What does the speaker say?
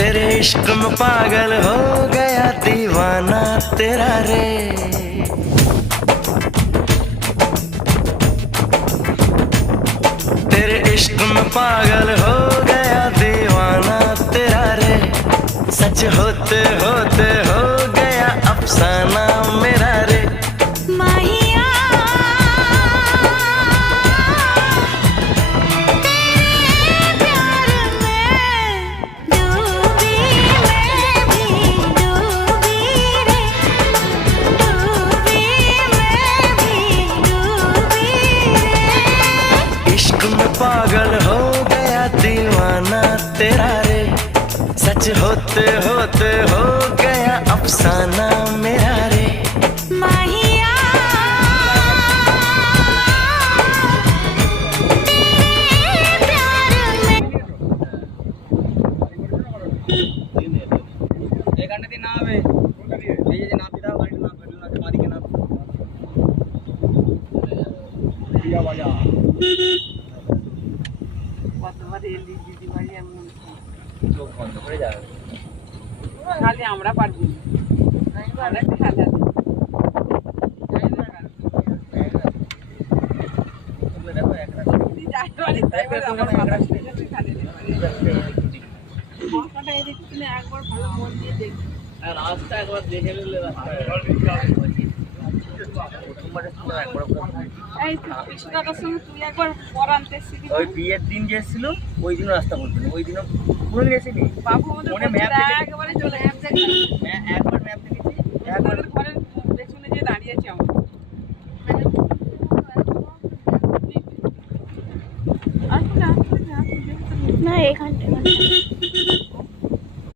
तेरे इश्क में पागल हो गया दीवाना तेरा रे। तेरे इश्क में पागल हो गया दीवाना तेरा रे। सच होते होते हो गया अफसाना मेरा रे। इश्क में पागल हो गया दीवाना तेरा रे। सच होते होते हो गया अफसाना मेरा रे। माहिया तेरे प्यार में एक घंटे दिन नाम है ये जे नाम दिदा वाइट नाम पहले ना मारी के नाम दिया बाजा কতবার এলি দিদি বাড়ি এমন চোখ বন্ধ করে যাবে খালি আমরা পারবো আমরা একটু খেলা দেখো এক রাত মশলাটা এদিক থেকে একবার ভালো মন দিয়ে দেখি আর রাস্তা একবার দেখে নিলে রাস্তা এই কৃষ্ণ দাদার সঙ্গে তুই একবার পরানতে এসেছিলি ওই বিয়ের দিন যে এসেছিল ওই দিনও রাস্তা বলতো ওই দিনও ভুলে গেছিলি বাবু আমাদের মনে ম্যাপ একেবারে চলে যাচ্ছে একবার ম্যাপ দেখেছি একবার একবার ঘরের পেছনে যে দাঁড়িয়েছি আমরা না এখানটা